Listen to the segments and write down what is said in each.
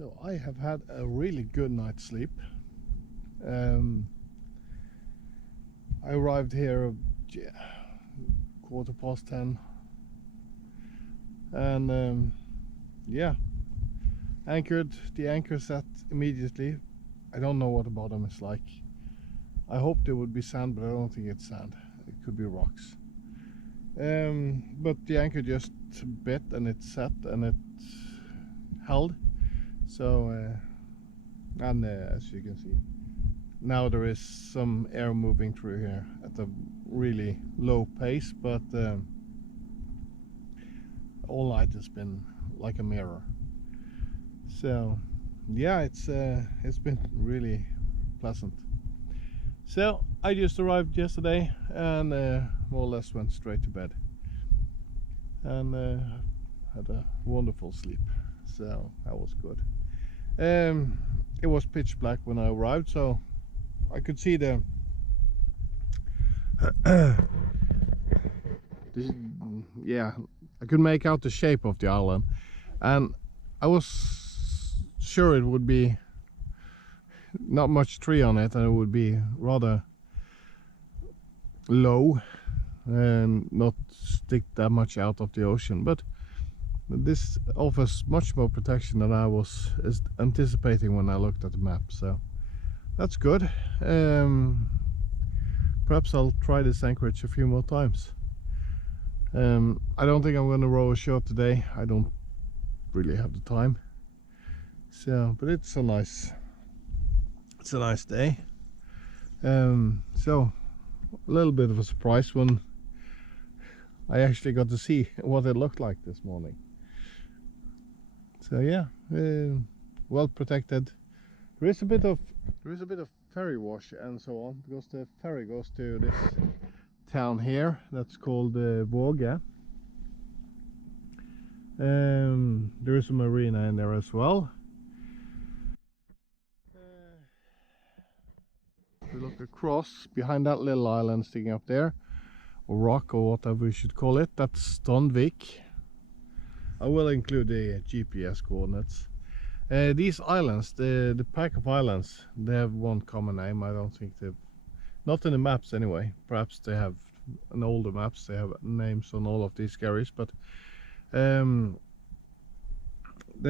So I have had a really good night's sleep. I arrived here 10:15, and yeah, anchored. The anchor set immediately. I don't know what the bottom is like. I hoped there would be sand, but I don't think it's sand. It could be rocks. But the anchor just bit and it set and it held. So and as you can see, now there is some air moving through here at a really low pace, but all night has been like a mirror. So yeah, it's been really pleasant. So I just arrived yesterday and more or less went straight to bed and had a wonderful sleep. So that was good. It was pitch black when I arrived, so I could see the yeah, I could make out the shape of the island, and I was sure it would be not much tree on it and it would be rather low and not stick that much out of the ocean, but this offers much more protection than I was anticipating when I looked at the map, so that's good. Perhaps I'll try this anchorage a few more times. I don't think I'm going to row ashore today. I don't really have the time, so but it's a nice day. So a little bit of a surprise when I actually got to see what it looked like this morning. So yeah, well protected. There is a bit of ferry wash and so on, because the ferry goes to this town here that's called Våge. There is a marina in there as well. If we look across behind that little island sticking up there, or rock or whatever we should call it, that's Strandvik. I will include the GPS coordinates. These islands, the pack of islands, they have one common name. I don't think they've, not in the maps anyway. Perhaps they have, in older maps they have names on all of these carries, but they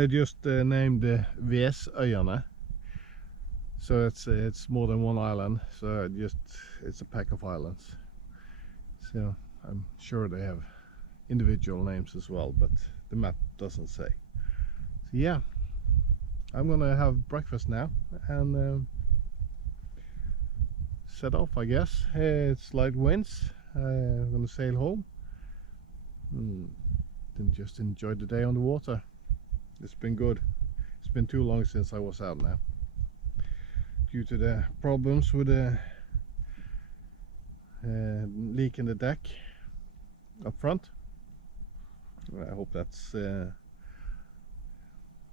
just named the Vesøyene. So it's more than one island, so it's a pack of islands. So I'm sure they have individual names as well, but the map doesn't say. So yeah, I'm gonna have breakfast now and set off, I guess. It's light winds. I'm gonna sail home. Then just enjoy the day on the water. It's been good. It's been too long since I was out now, due to the problems with the leak in the deck up front. I hope that's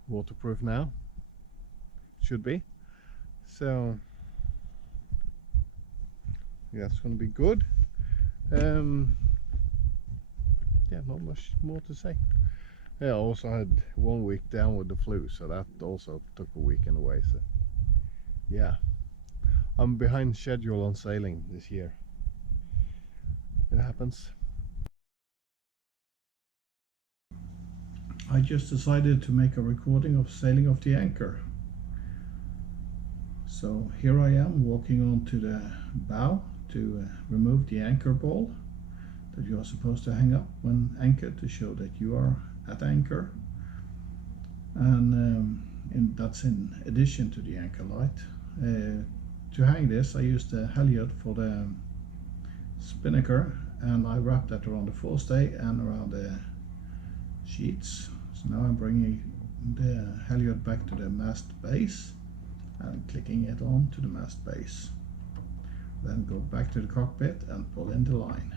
waterproof now. Should be. So yeah, it's going to be good. Yeah, not much more to say. Yeah, I also had 1 week down with the flu, so that also took a week in a way. So yeah, I'm behind schedule on sailing this year. It happens. I just decided to make a recording of sailing off the anchor. So here I am walking onto the bow to remove the anchor ball that you are supposed to hang up when anchored to show that you are at anchor. And that's in addition to the anchor light. To hang this, I used the halyard for the spinnaker, and I wrapped that around the forestay and around the sheets. So now I'm bringing the halyard back to the mast base and clicking it on to the mast base. Then go back to the cockpit and pull in the line.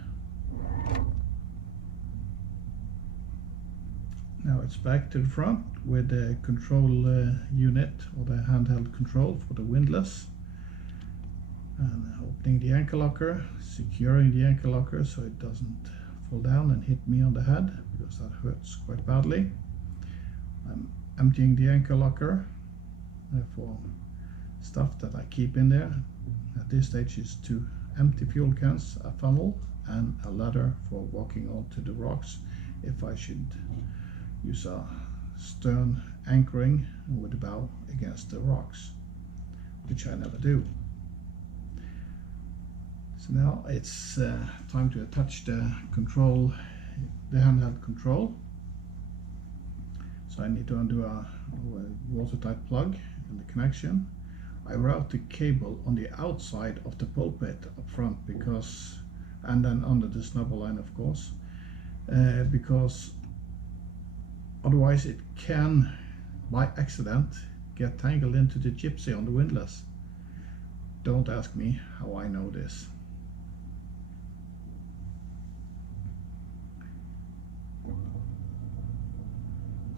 Now it's back to the front with the control unit, or the handheld control for the windlass, and opening the anchor locker, securing the anchor locker so it doesn't fall down and hit me on the head, because that hurts quite badly. I'm emptying the anchor locker for stuff that I keep in there. At this stage is 2 empty fuel cans, a funnel, and a ladder for walking onto the rocks if I should use a stern anchoring with the bow against the rocks, which I never do. So now it's time to attach the handheld control. So I need to undo a watertight plug in the connection. I route the cable on the outside of the pulpit up front and then under the snubber line, of course, because otherwise it can, by accident, get tangled into the gypsy on the windlass. Don't ask me how I know this.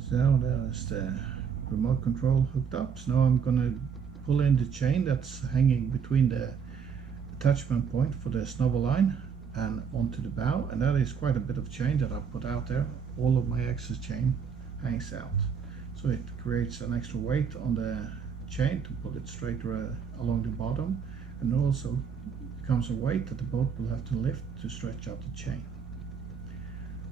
So there's the remote control hooked up. So now I'm going to pull in the chain that's hanging between the attachment point for the snubber line and onto the bow, and that is quite a bit of chain that I put out there. All of my excess chain hangs out, so it creates an extra weight on the chain to pull it straight along the bottom, and also becomes a weight that the boat will have to lift to stretch out the chain.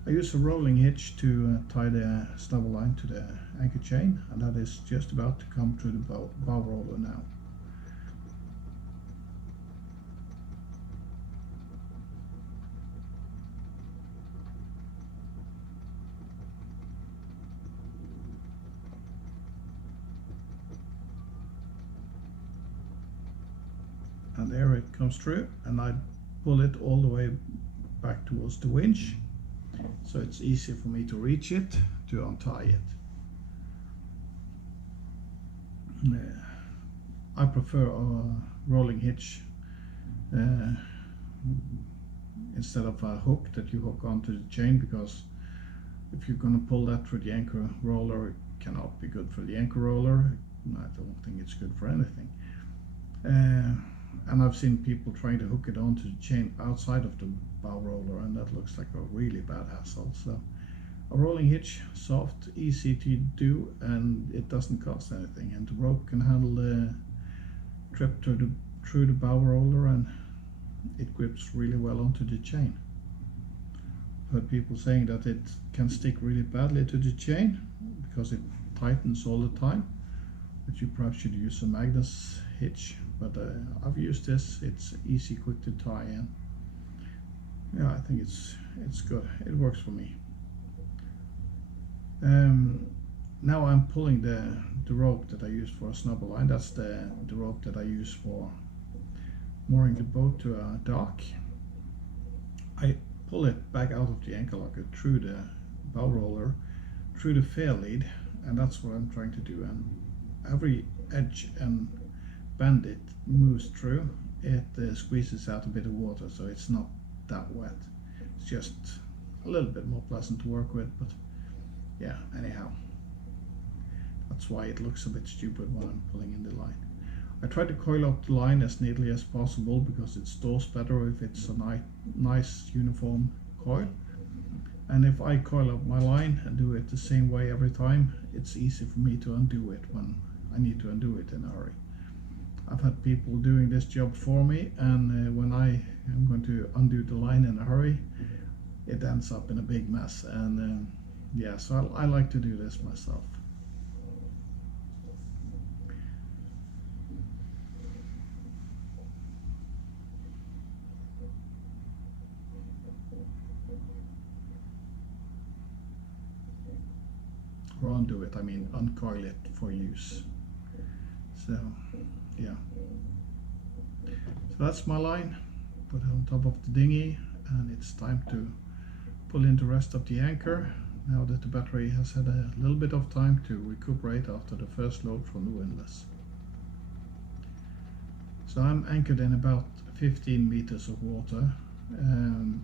I use a rolling hitch to tie the snubber line to the anchor chain, and that is just about to come through the bow roller now. And there it comes through, and I pull it all the way back towards the winch, so it's easy for me to reach it, to untie it. I prefer a rolling hitch instead of a hook that you hook onto the chain, because if you're going to pull that through the anchor roller, it cannot be good for the anchor roller. I don't think it's good for anything. And I've seen people trying to hook it onto the chain outside of the bow roller, and that looks like a really bad hassle. So a rolling hitch, soft, easy to do, and it doesn't cost anything, and the rope can handle the trip through the bow roller, and it grips really well onto the chain. I've heard people saying that it can stick really badly to the chain because it tightens all the time, that you perhaps should use a Magnus hitch, but I've used this. It's easy, quick to tie in. Yeah, I think it's good. It works for me. Now I'm pulling the rope that I use for a snubber line. That's the rope that I use for mooring the boat to a dock. I pull it back out of the anchor locker through the bow roller, through the fair lead, and that's what I'm trying to do. And every edge and bend it moves through, it squeezes out a bit of water, so it's not that wet. It's just a little bit more pleasant to work with, but yeah, anyhow, that's why it looks a bit stupid when I'm pulling in the line. I try to coil up the line as neatly as possible because it stores better if it's a nice uniform coil. And if I coil up my line and do it the same way every time, it's easy for me to undo it when I need to undo it in a hurry. I've had people doing this job for me, and when I am going to undo the line in a hurry, it ends up in a big mess. And yeah, so I like to do this myself. Or undo it, I mean uncoil it for use. So yeah, so that's my line, put it on top of the dinghy, and it's time to pull in the rest of the anchor now that the battery has had a little bit of time to recuperate after the first load from the windlass. So I'm anchored in about 15 meters of water, and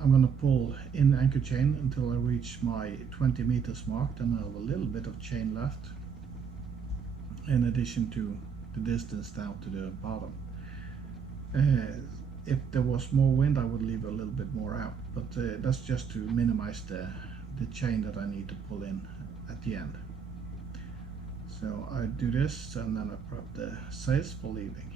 I'm going to pull in the anchor chain until I reach my 20 meters mark. Then I have a little bit of chain left, in addition to the distance down to the bottom. If there was more wind, I would leave a little bit more out, but that's just to minimize the the chain that I need to pull in at the end. So I do this and then I prep the sails for leaving.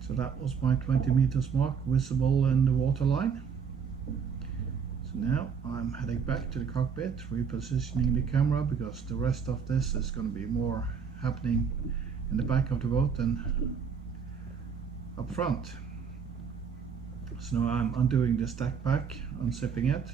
So that was my 20 meters mark visible in the waterline. So now I'm heading back to the cockpit, repositioning the camera, because the rest of this is going to be more happening in the back of the boat than up front. So now I'm undoing the stack pack, unzipping it.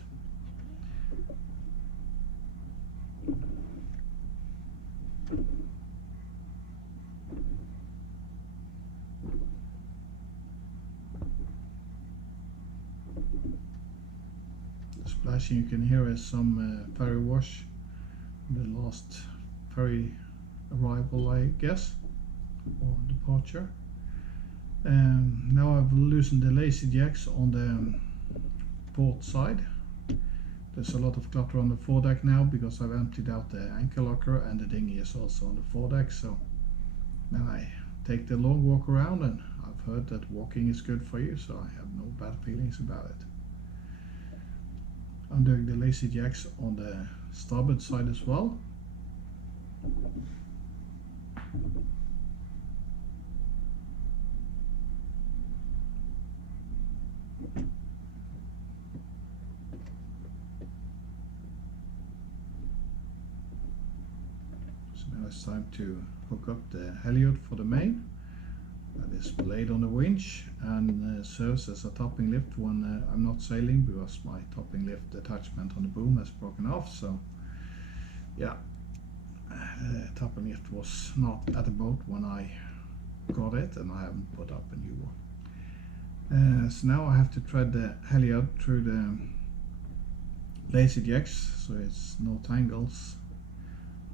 The splashing you can hear is some ferry wash, the last ferry arrival, I guess, or departure. Now I've loosened the lazy jacks on the port side. There's a lot of clutter on the foredeck now because I've emptied out the anchor locker, and the dinghy is also on the foredeck. So then I take the long walk around, and I've heard that walking is good for you, so I have no bad feelings about it. I'm doing the lazy jacks on the starboard side as well. So now it's time to hook up the halyard for the main. That is blade on the winch and serves as a topping lift when I'm not sailing, because my topping lift attachment on the boom has broken off. So yeah, the topping lift was not at the boat when I got it, and I haven't put up a new one. So now I have to thread the halyard through the lazy jacks so it's no tangles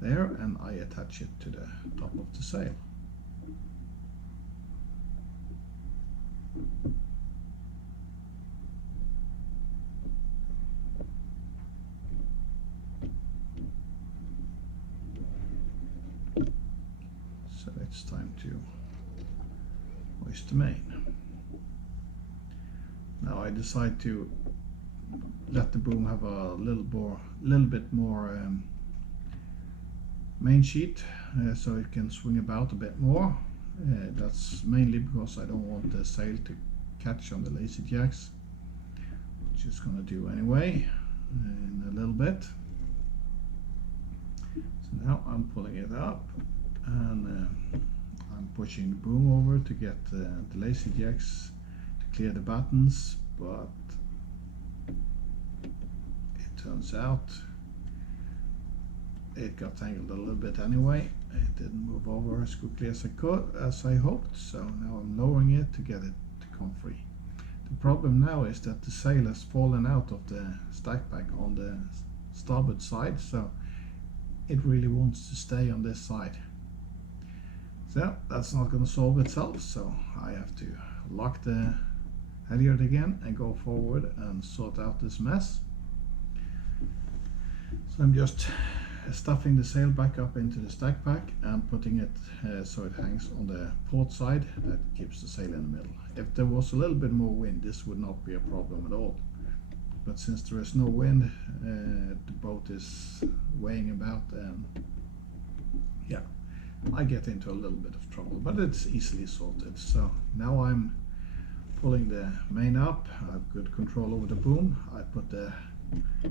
there, and I attach it to the top of the sail. So it's time to hoist the main. Now I decide to let the boom have a little bit more main sheet, so it can swing about a bit more. That's mainly because I don't want the sail to catch on the lazy jacks, which it's going to do anyway in a little bit. So now I'm pulling it up, and I'm pushing the boom over to get the lazy jacks to clear the battens, but it turns out it got tangled a little bit anyway. It didn't move over as quickly as I hoped, so now I'm lowering it to get it to come free. The problem now is that the sail has fallen out of the stack pack on the starboard side, so it really wants to stay on this side. So that's not going to solve itself, so I have to lock the halyard again and go forward and sort out this mess. So I'm just stuffing the sail back up into the stack pack and putting it so it hangs on the port side. That keeps the sail in the middle. If there was a little bit more wind, this would not be a problem at all, but since there is no wind, the boat is weighing about, and yeah, I get into a little bit of trouble, but it's easily sorted. So now I'm pulling the main up. I have good control over the boom. I put the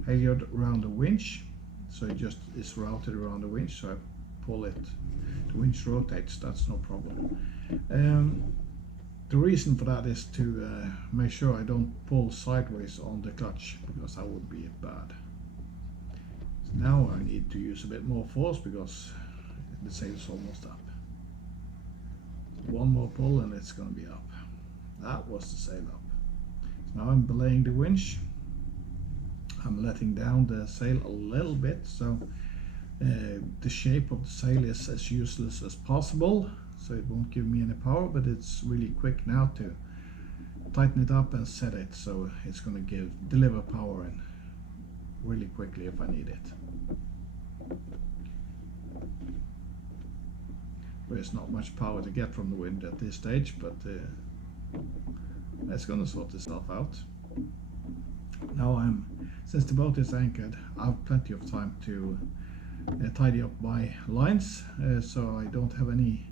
halyard around the winch, so it just is routed around the winch, so I pull it, the winch rotates, that's no problem. The reason for that is to make sure I don't pull sideways on the clutch, because that would be bad. So now I need to use a bit more force because the sail's almost up. One more pull and it's going to be up. That was the sail up. So now I'm belaying the winch. I'm letting down the sail a little bit, so the shape of the sail is as useless as possible, so it won't give me any power, but it's really quick now to tighten it up and set it so it's going to deliver power in really quickly if I need it. There's not much power to get from the wind at this stage, but it's gonna sort itself out. Now since the boat is anchored, I have plenty of time to tidy up my lines, so I don't have any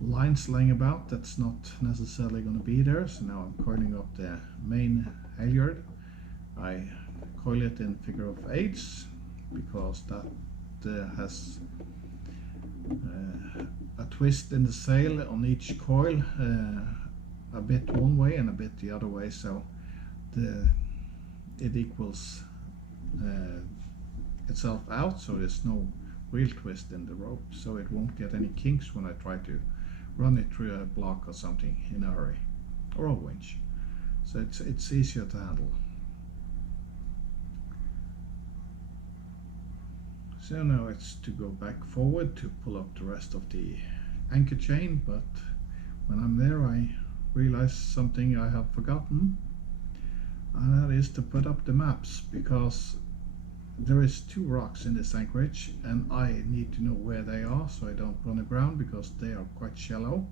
lines laying about that's not necessarily going to be there. So now I'm coiling up the main halyard. I coil it in figure of 8s because that has a twist in the sail on each coil, a bit one way and a bit the other way, so it equals itself out, so there's no real twist in the rope, so it won't get any kinks when I try to run it through a block or something in a hurry, or a winch. So it's easier to handle. So now it's to go back forward to pull up the rest of the anchor chain, but when I'm there I realize something I have forgotten, and that is to put up the maps, because there is 2 rocks in this anchorage and I need to know where they are so I don't run aground, because they are quite shallow.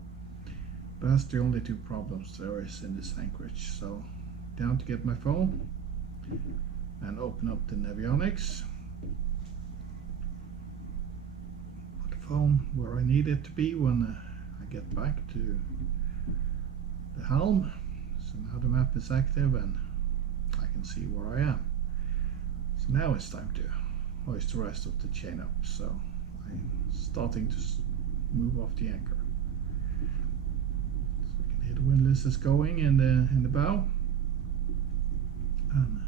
But that's the only 2 problems there is in this anchorage. So down to get my phone and open up the navionics. Put the phone where I need it to be when I get back to the helm. So now the map is active and I can see where I am. So now it's time to hoist the rest of the chain up. So I'm starting to move off the anchor. So we can hear the windlass is going in the bow. And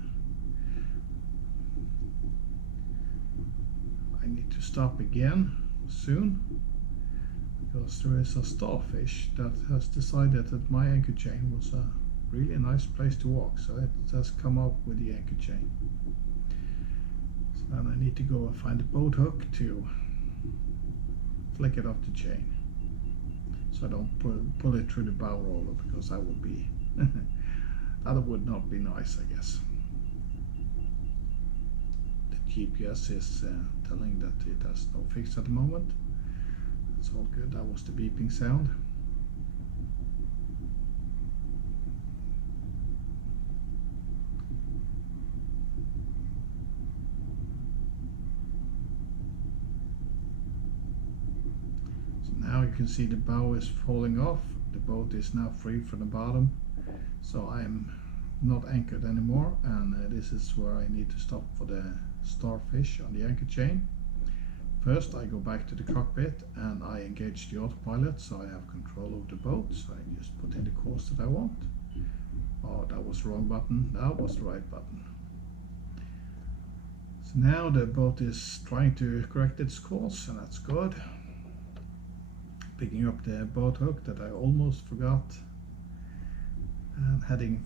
I need to stop again soon, because there is a starfish that has decided that my anchor chain was a really nice place to walk, so it has come up with the anchor chain. So then I need to go and find a boat hook to flick it off the chain, so I don't pull it through the bow roller, because that would be that would not be nice, I guess. The GPS is telling that it has no fix at the moment. It's all good. That was the beeping sound. So now you can see the bow is falling off. The boat is now free from the bottom, so I'm not anchored anymore, and this is where I need to stop for the starfish on the anchor chain. First I go back to the cockpit and I engage the autopilot, so I have control of the boat. So I just put in the course that I want. Oh, that was the wrong button. That was the right button. So now the boat is trying to correct its course, and that's good. Picking up the boat hook that I almost forgot, and heading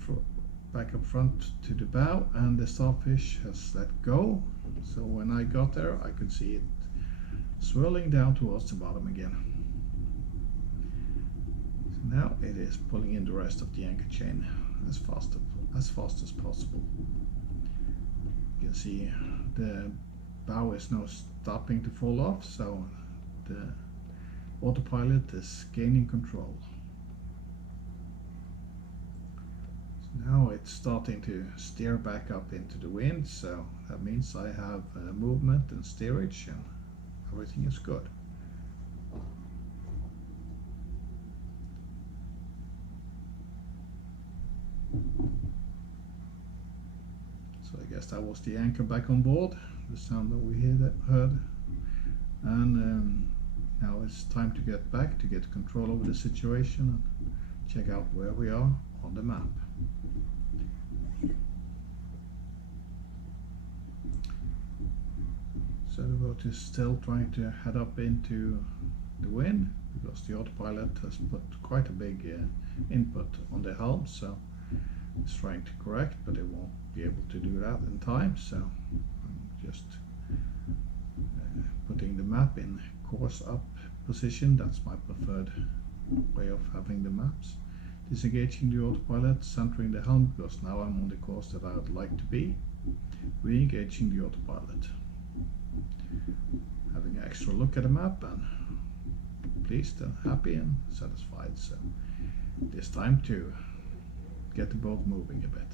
back up front to the bow, and the starfish has let go. So when I got there I could see it swirling down towards the bottom again. So now it is pulling in the rest of the anchor chain as fast as possible. You can see the bow is now stopping to fall off, so the autopilot is gaining control. So now it's starting to steer back up into the wind, so that means I have movement and steerage, and everything is good. So I guess that was the anchor back on board, the sound that we heard. And now it's time to get back to get control over the situation and check out where we are on the map. So the boat is still trying to head up into the wind, because the autopilot has put quite a big input on the helm, so it's trying to correct, but it won't be able to do that in time. So I'm just putting the map in course up position. That's my preferred way of having the maps. Disengaging the autopilot, centering the helm, because now I'm on the course that I would like to be. re-engaging the autopilot, having an extra look at the map, and pleased and happy and satisfied. So it's time to get the boat moving a bit,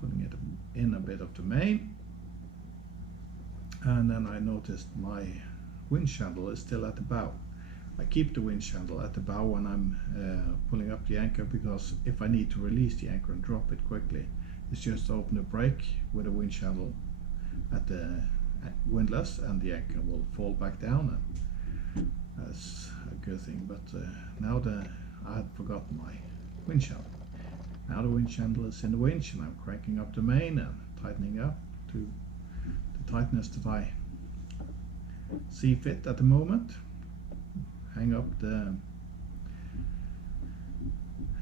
putting it in a bit of the main. And then I noticed my winch handle is still at the bow. I keep the winch handle at the bow when I'm pulling up the anchor, because if I need to release the anchor and drop it quickly, it's just to open the brake with a winch handle at the windlass, and the anchor will fall back down, and that's a good thing. But now I had forgotten my winch handle. Now the winch handle is in the winch, and I'm cranking up the main and tightening up to the tightness that I see fit at the moment. Hang up the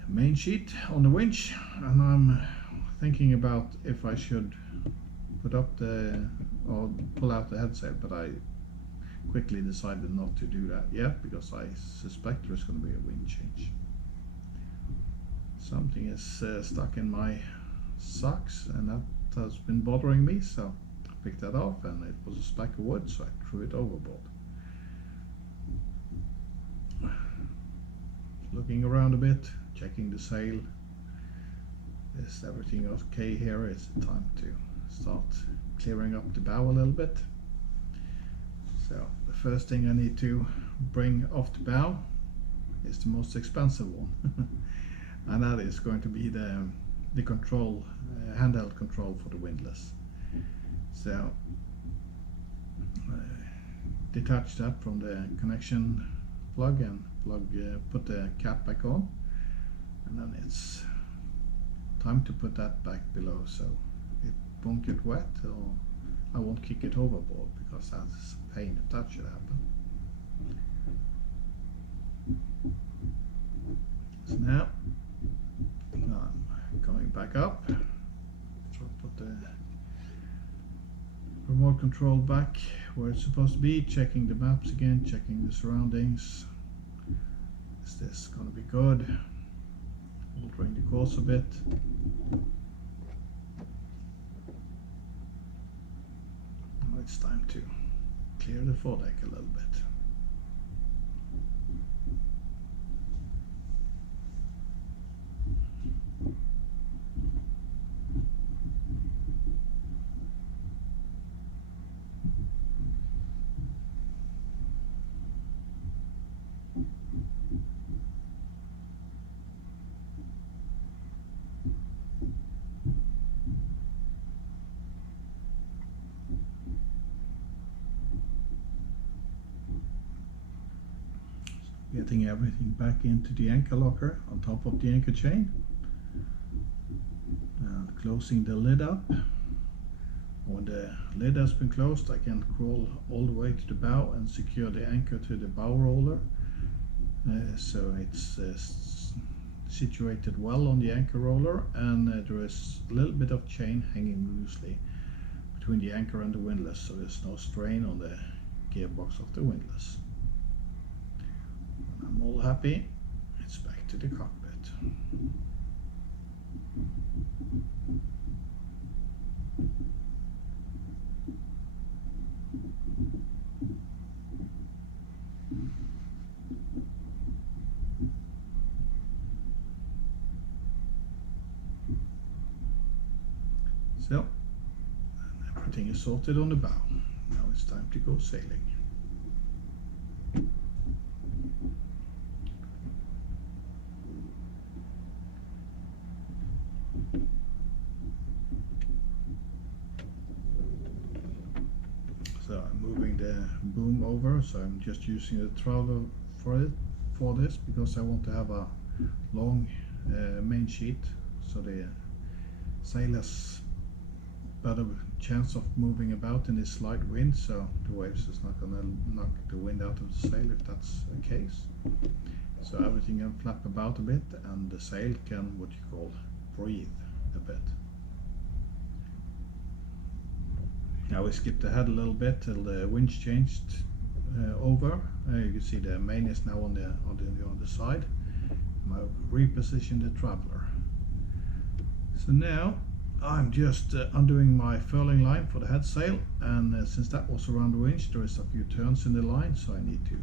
main sheet on the winch, and I'm thinking about if I should put up or pull out the headsail, but I quickly decided not to do that yet, because I suspect there's going to be a wind change. Something is stuck in my socks, and that has been bothering me, so I picked that off, and it was a speck of wood, so I threw it overboard. Looking around a bit, checking the sail. Is everything okay here? Is it time to start clearing up the bow a little bit? So the first thing I need to bring off the bow is the most expensive one, and that is going to be the control, handheld control for the windlass. So detach that from the connection plug and put the cap back on, and then it's time to put that back below so it won't get wet, or I won't kick it overboard, because that's a pain if that should happen. So now I'm coming back up, so I'll put the remote control back where it's supposed to be, checking the maps again, checking the surroundings. Is this going to be good? Altering the course a bit. Now it's time to clear the foredeck a little bit. Getting everything back into the anchor locker on top of the anchor chain, and closing the lid up. When the lid has been closed, I can crawl all the way to the bow and secure the anchor to the bow roller, so it's situated well on the anchor roller, and there is a little bit of chain hanging loosely between the anchor and the windlass, so there's no strain on the gearbox of the windlass. When I'm all happy, it's back to the cockpit. So, everything is sorted on the bow. Now it's time to go sailing. So I'm moving the boom over, so I'm just using the throttle for this, because I want to have a long main sheet, so the sail has better chance of moving about in this slight wind, so the waves is not going to knock the wind out of the sail if that's the case. So everything can flap about a bit, and the sail can, what you call, breathe a bit. Now we skipped ahead a little bit till the winch changed over. You can see the main is now on the other side. I've repositioned the traveler. So now I'm just undoing my furling line for the head sail, and since that was around the winch, there is a few turns in the line, so I need to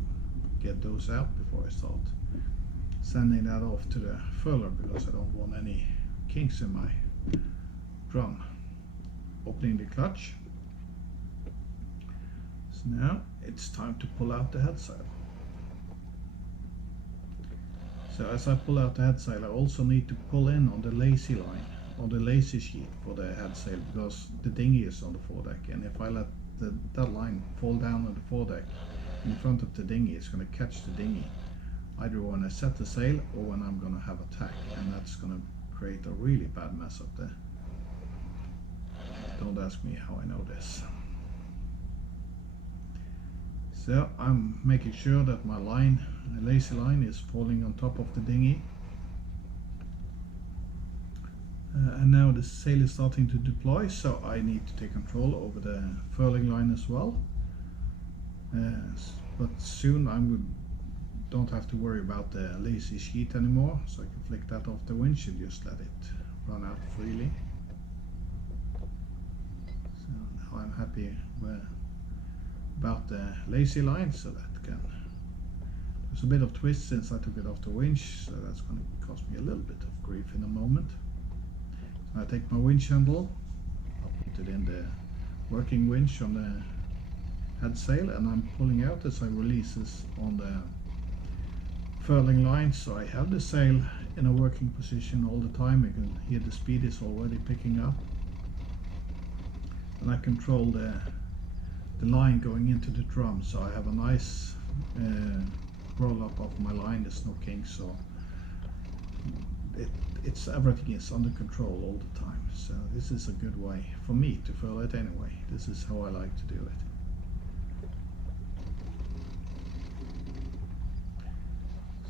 get those out before I start sending that off to the furler, because I don't want any kinks in my drum. Opening the clutch. So now it's time to pull out the head sail. So as I pull out the head sail, I also need to pull in on the lazy line, on the lazy sheet for the head sail, because the dinghy is on the foredeck, and if I let that line fall down on the foredeck in front of the dinghy, it's going to catch the dinghy either when I set the sail or when I'm going to have a tack, and that's going to create a really bad mess up there. Don't ask me how I know this. So I'm making sure that my line, the lazy line, is falling on top of the dinghy. And now the sail is starting to deploy, so I need to take control over the furling line as well. But soon I don't have to worry about the lazy sheet anymore, so I can flick that off the winch and just let it run out freely. So now I'm happy about the lazy line, so that can, there's a bit of twist since I took it off the winch, so that's going to cost me a little bit of grief in a moment. So I take my winch handle, I'll put it in the working winch on the head sail, and I'm pulling out as I release this on the furling line, so I have the sail in a working position all the time. You can hear the speed is already picking up, and I control the line going into the drum, so I have a nice roll up of my line. There's no kinks, so everything is under control all the time. So this is a good way for me to furl it anyway. This is how I like to do it.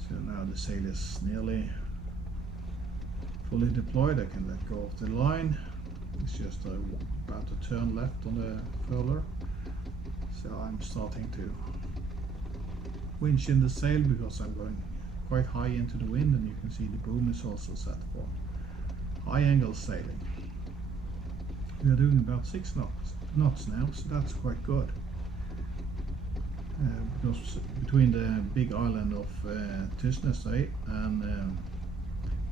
So now the sail is nearly fully deployed. I can let go of the line. It's just about a turn left on the furler. So I'm starting to winch in the sail because I'm going quite high into the wind, and you can see the boom is also set for high angle sailing. We are doing about 6 knots now, so that's quite good. Because between the big island of Tysnesøy and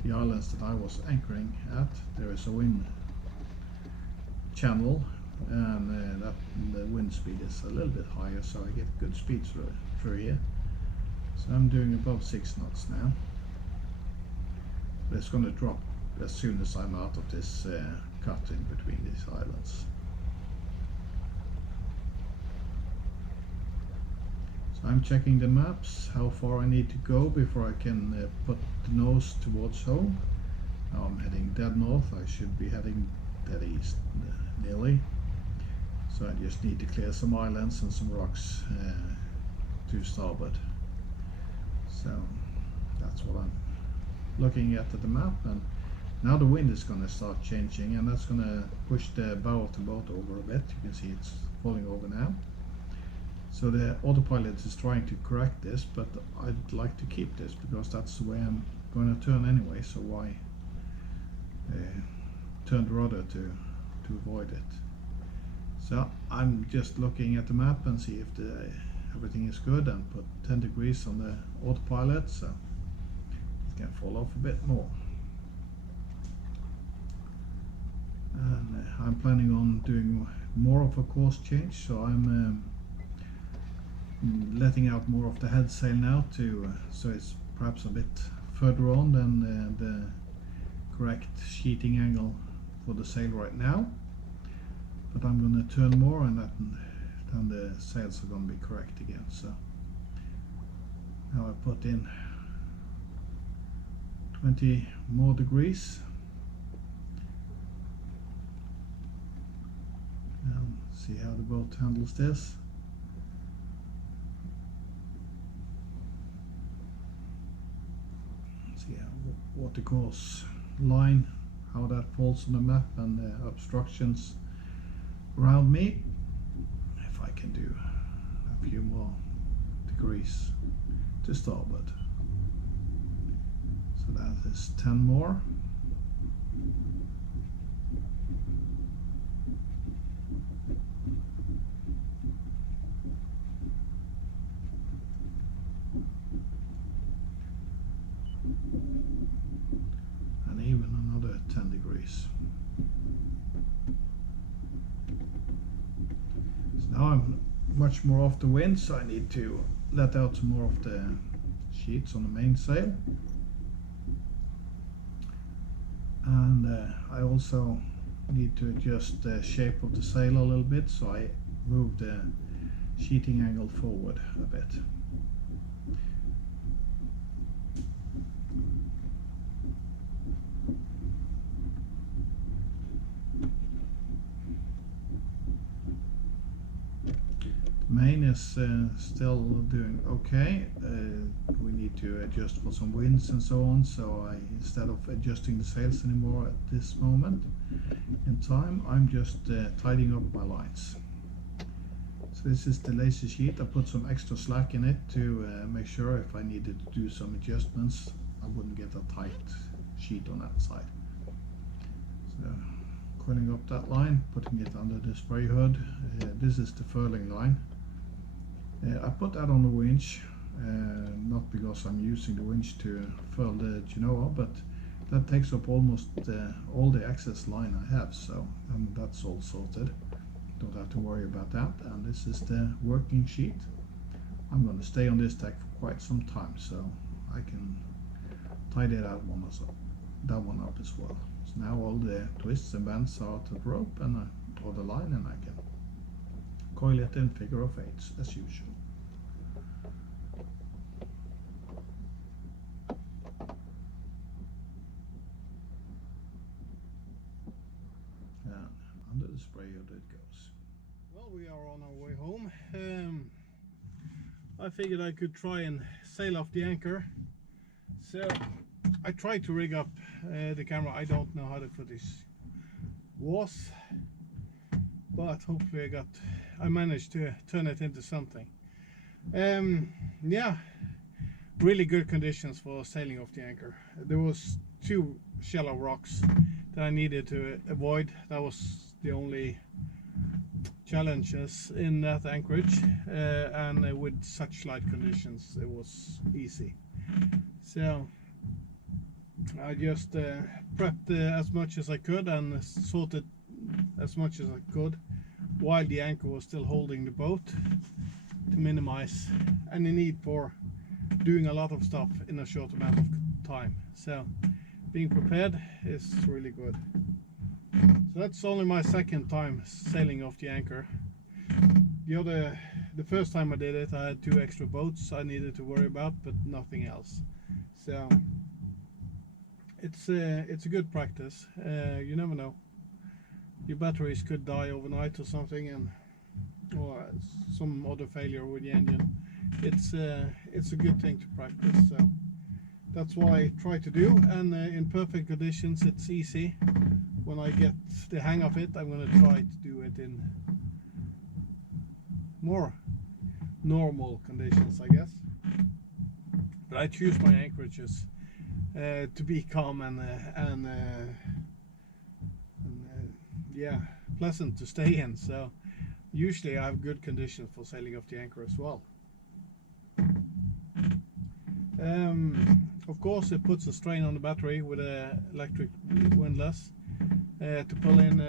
the islands that I was anchoring at, there is a wind channel, and the wind speed is a little bit higher, so I get good speed through here. So I'm doing above 6 knots now. But it's going to drop as soon as I'm out of this cut in between these islands. So I'm checking the maps, how far I need to go before I can put the nose towards home. Now I'm heading dead north. I should be heading dead east nearly. So I just need to clear some islands and some rocks to starboard. So that's what I'm looking at the map, and now the wind is going to start changing, and that's going to push the bow of the boat over a bit. You can see it's falling over now. So the autopilot is trying to correct this, but I'd like to keep this because that's the way I'm going to turn anyway, so why turn the rudder to avoid it. So I'm just looking at the map and see if everything is good, and put 10 degrees on the autopilot so it can fall off a bit more. And I'm planning on doing more of a course change, so I'm letting out more of the head sail now so it's perhaps a bit further on than the correct sheeting angle for the sail right now, but I'm going to turn more, and then the sails are going to be correct again. So now I put in 20 more degrees, and see how the boat handles this. See how watercourse line, how that falls on the map, and the obstructions around me. If I can do a few more degrees to starboard. So that is 10 more. And even another 10 degrees. So now I'm much more off the wind, so I need to let out some more of the sheets on the mainsail. And I also need to adjust the shape of the sail a little bit, so I move the sheeting angle forward a bit. Main is still doing okay. We need to adjust for some winds and so on, so instead of adjusting the sails anymore at this moment in time, I'm just tidying up my lines. So this is the lazy sheet. I put some extra slack in it to make sure if I needed to do some adjustments, I wouldn't get a tight sheet on that side. So coiling up that line, putting it under the spray hood. This is the furling line. I put that on the winch, not because I'm using the winch to furl the Genoa, but that takes up almost all the excess line I have, so that's all sorted. Don't have to worry about that. And this is the working sheet. I'm going to stay on this tack for quite some time, so I can tidy that one up as well. So now all the twists and bends are to the rope, and I draw the line, and I can coil it in figure of eights as usual. And under the spray hood it goes. Well, we are on our way home. I figured I could try and sail off the anchor. So I tried to rig up the camera. I don't know how the footage was, but hopefully I managed to turn it into something. Yeah, really good conditions for sailing off the anchor. There was 2 shallow rocks that I needed to avoid. That was the only challenges in that anchorage, and with such light conditions it was easy. So I just prepped as much as I could and sorted as much as I could while the anchor was still holding the boat, to minimize any need for doing a lot of stuff in a short amount of time. So being prepared is really good. So that's only my second time sailing off the anchor. The first time I did it, I had 2 extra boats I needed to worry about, but nothing else. So it's a good practice. You never know. Your batteries could die overnight or something, or some other failure with the engine. It's a good thing to practice. So that's what I try to do, and in perfect conditions it's easy. When I get the hang of it, I'm going to try to do it in more normal conditions, I guess. But I choose my anchorages to be calm and yeah, pleasant to stay in. So usually I have good conditions for sailing off the anchor as well. Of course, it puts a strain on the battery with an electric windlass to pull in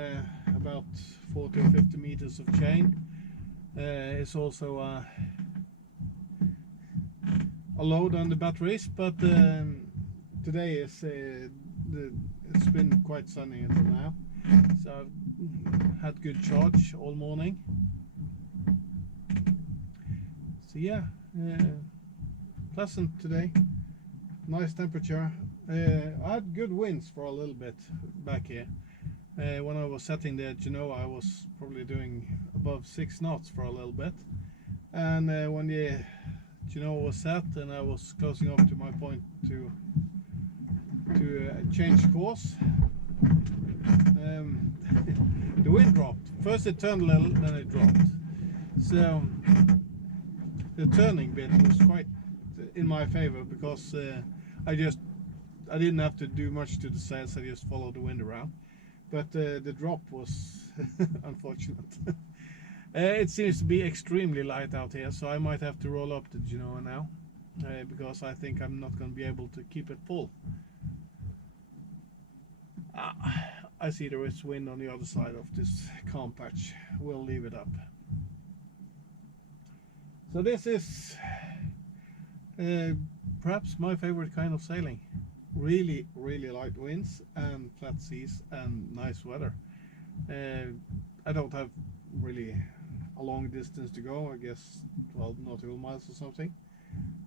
about 40 or 50 meters of chain. It's also a load on the batteries, but today it's been quite sunny until now, so I've had good charge all morning. So yeah, pleasant today, nice temperature. I had good winds for a little bit back here. When I was setting the Genoa, I was probably doing above 6 knots for a little bit, and when the Genoa was set and I was closing up to my point to change course, the wind dropped. First it turned a little, then it dropped. So the turning bit was quite in my favor, because I didn't have to do much to the sails. I just followed the wind around. but the drop was unfortunate. It seems to be extremely light out here, so I might have to roll up the Genoa now, because I think I'm not going to be able to keep it full. I see there is wind on the other side of this calm patch. We'll leave it up. So this is perhaps my favorite kind of sailing. Really, really light winds and flat seas and nice weather. I don't have really a long distance to go, I guess 12 nautical miles or something,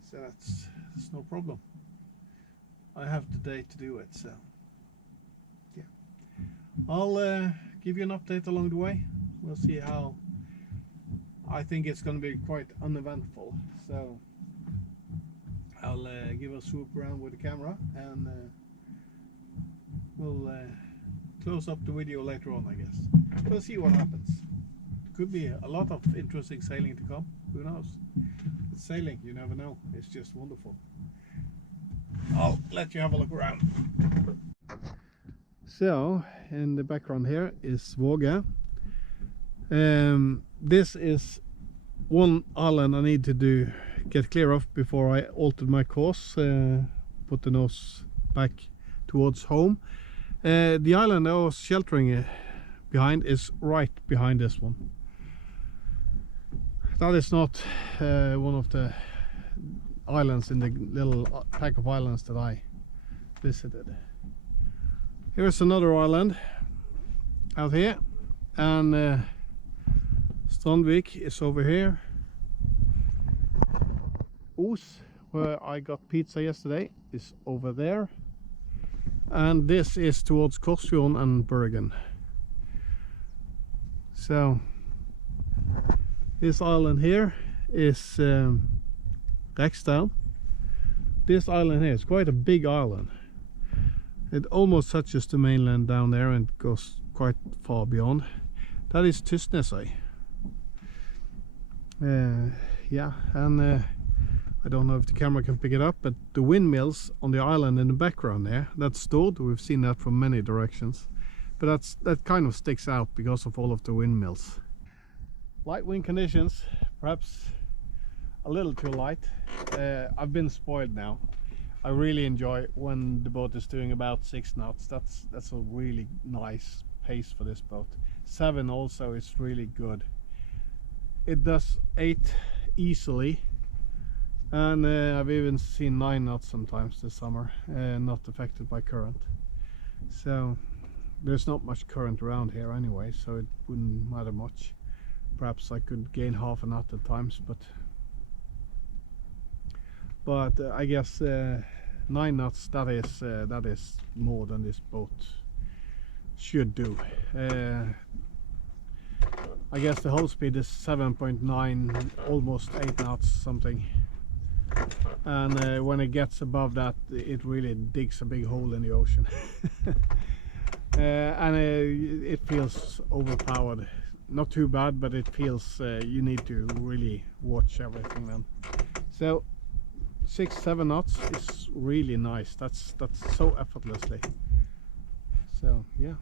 so that's no problem. I have the day to do it, so yeah. I'll give you an update along the way. We'll see how. I think it's going to be quite uneventful, so I'll give a swoop around with the camera, and we'll close up the video later on, I guess. We'll see what happens. Could be a lot of interesting sailing to come, who knows. It's sailing, you never know, it's just wonderful. I'll let you have a look around. So, in the background here is Våge. This is one island I need to get clear of before I altered my course, put the nose back towards home. The island I was sheltering behind is right behind this one. That is not one of the islands in the little pack of islands that I visited. Here's another island out here, and Strandvik is over here. Os, where I got pizza yesterday, is over there, and this is towards Korsfjorden and Bergen. So this island here is Rekstad. This island here is quite a big island. It almost touches the mainland down there and goes quite far beyond. That is Tysnesøy. Yeah, and I don't know if the camera can pick it up, but the windmills on the island in the background there, that's Stord. We've seen that from many directions, but that kind of sticks out because of all of the windmills. Light wind conditions, perhaps a little too light. I've been spoiled now. I really enjoy when the boat is doing about 6 knots. That's a really nice pace for this boat. 7 also is really good. It does 8 easily, and I've even seen 9 knots sometimes this summer, not affected by current. So there's not much current around here anyway, so it wouldn't matter much. Perhaps I could gain half a knot at times, but I guess 9 knots, that is more than this boat should do. I guess the hull speed is 7.9, almost 8 knots something, and when it gets above that, it really digs a big hole in the ocean. And it feels overpowered. Not too bad, but it feels you need to really watch everything then. So 6-7 knots is really nice. That's so effortlessly. So yeah.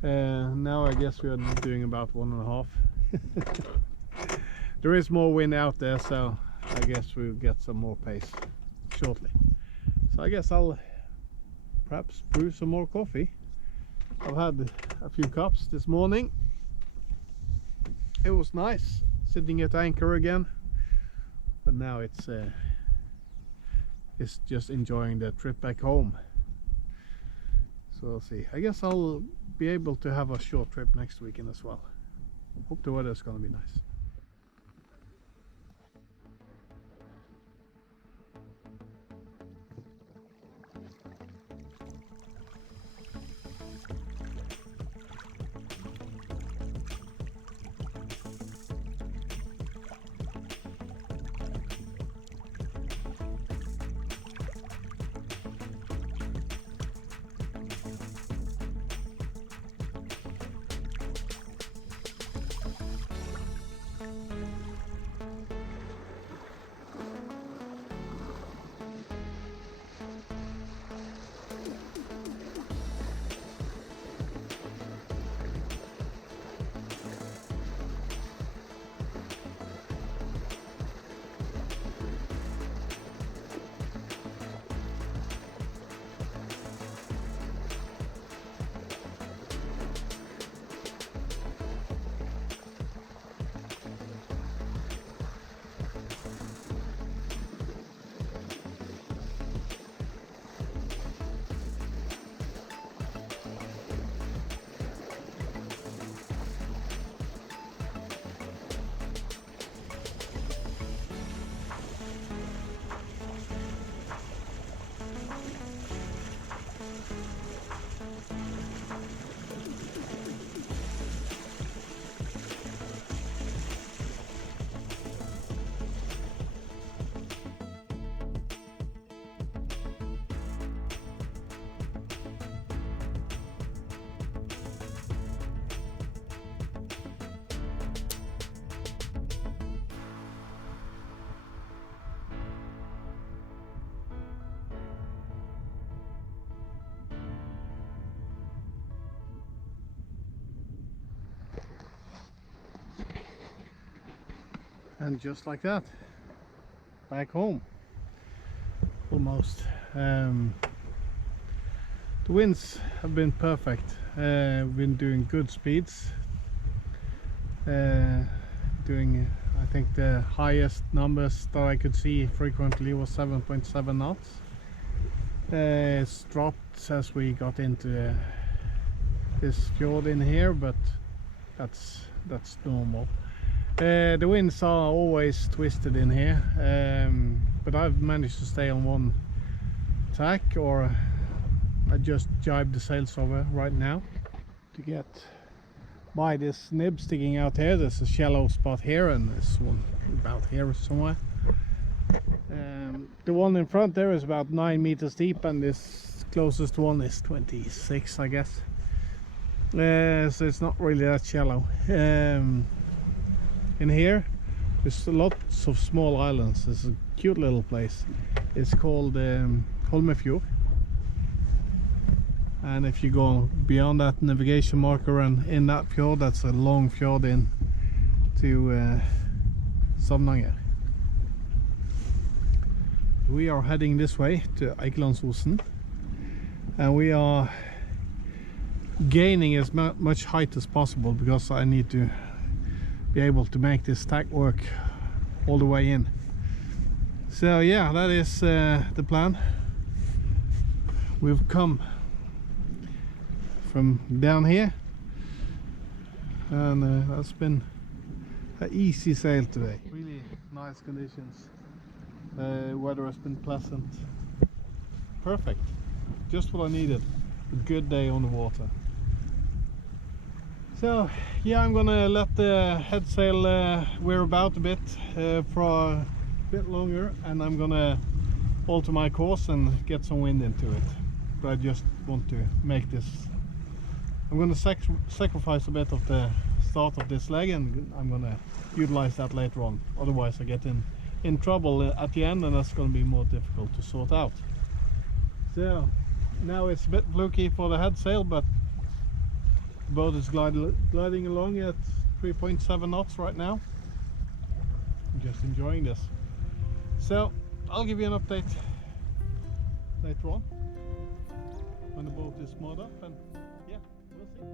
Now I guess we are doing about 1.5. There is more wind out there, so I guess we'll get some more pace shortly. So I guess I'll perhaps brew some more coffee. I've had a few cups this morning. It was nice sitting at anchor again, but now it's just enjoying the trip back home. So we'll see. I guess I'll be able to have a short trip next weekend as well. Hope the weather is going to be nice. And just like that, back home, almost. The winds have been perfect. We've been doing good speeds. Doing, I think the highest numbers that I could see frequently was 7.7 knots. It's dropped as we got into this fjord in here, but that's normal. The winds are always twisted in here, but I've managed to stay on one tack, or I just jibed the sails over right now to get by this nib sticking out here. There's a shallow spot here, and this one about here somewhere. The one in front there is about 9 meters deep, and this closest one is 26, I guess. So it's not really that shallow. In here there's lots of small islands. It's a cute little place. It's called Holmefjord, and if you go beyond that navigation marker and in that fjord, that's a long fjord in to Samnanger. We are heading this way to Eikelandsosen, and we are gaining as much height as possible because I need to be able to make this tack work all the way in. So yeah, that is the plan. We've come from down here, and that's been an easy sail today. Really nice conditions. Weather has been pleasant. Perfect. Just what I needed. A good day on the water. So yeah, I'm gonna let the head sail wear about a bit for a bit longer, and I'm gonna alter my course and get some wind into it. But I just want to make this. I'm gonna sacrifice a bit of the start of this leg, and I'm gonna utilize that later on. Otherwise I get in trouble at the end, and that's gonna be more difficult to sort out. So now it's a bit fluky for the head sail, but the boat is gliding along at 3.7 knots right now. I'm just enjoying this. So I'll give you an update later on when the boat is moored up, and yeah, we'll see.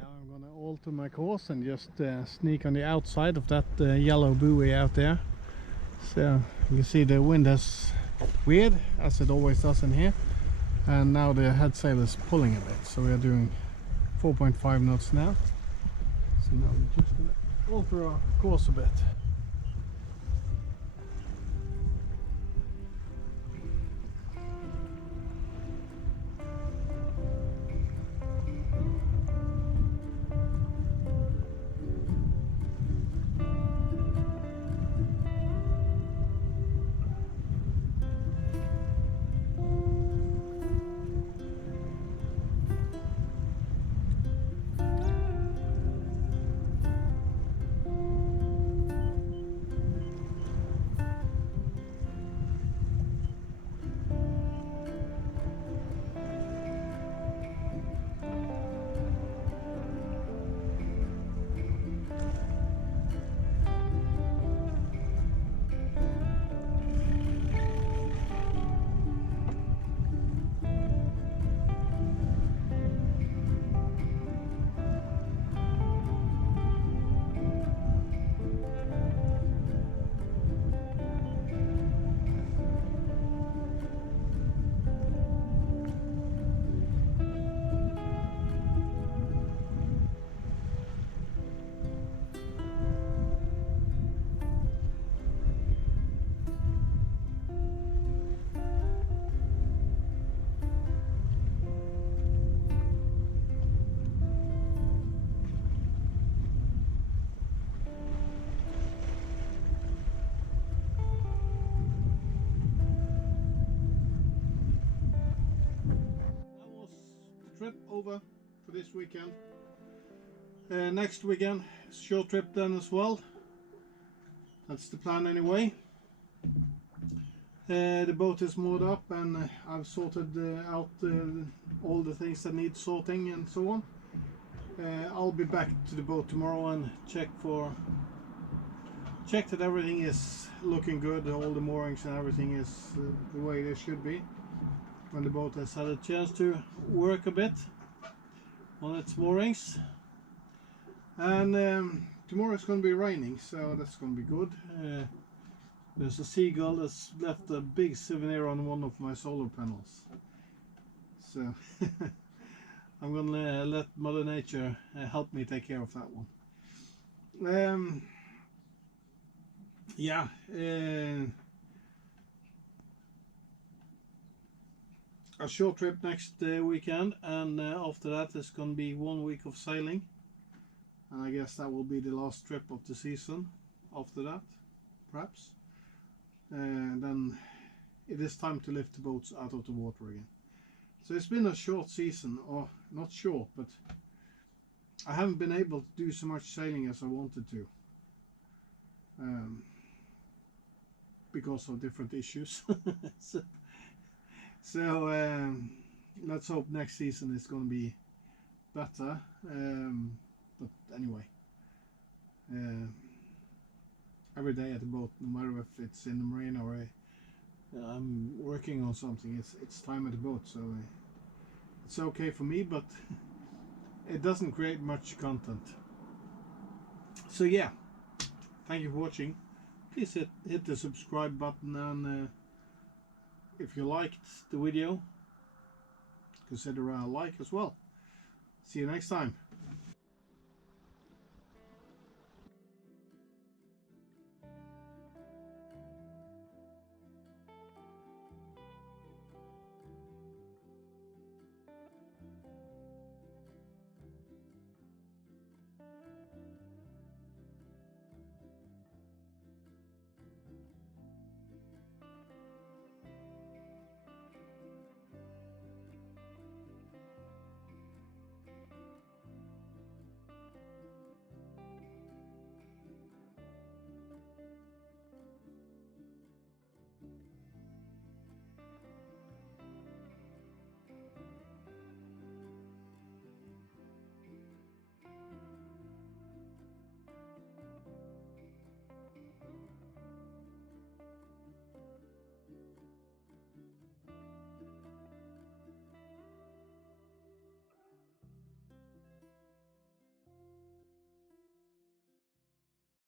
I'm gonna alter my course and just sneak on the outside of that yellow buoy out there. So you can see the wind is weird, as it always does in here, and now the head sail is pulling a bit, so we are doing 4.5 knots now. So now we're just gonna alter our course a bit. trip over for this weekend. Next weekend, short trip then as well. That's the plan anyway. The boat is moored up and I've sorted out all the things that need sorting and so on. I'll be back to the boat tomorrow and check that everything is looking good, all the moorings and everything is the way they should be, when the boat has had a chance to work a bit on its moorings. And tomorrow it's going to be raining, so that's going to be good. There's a seagull that's left a big souvenir on one of my solar panels, so I'm going to let Mother Nature help me take care of that one. Yeah, a short trip next weekend, and after that it's going to be 1 week of sailing, and I guess that will be the last trip of the season. After that, perhaps, and then it is time to lift the boats out of the water again. So it's been a short season, or not short, but I haven't been able to do so much sailing as I wanted to, because of different issues. so let's hope next season is going to be better. But anyway, every day at the boat, no matter if it's in the marine or I'm working on something, it's time at the boat, so it's okay for me, but it doesn't create much content. So yeah, thank you for watching. Please hit the subscribe button, and if you liked the video, consider a like as well. See you next time.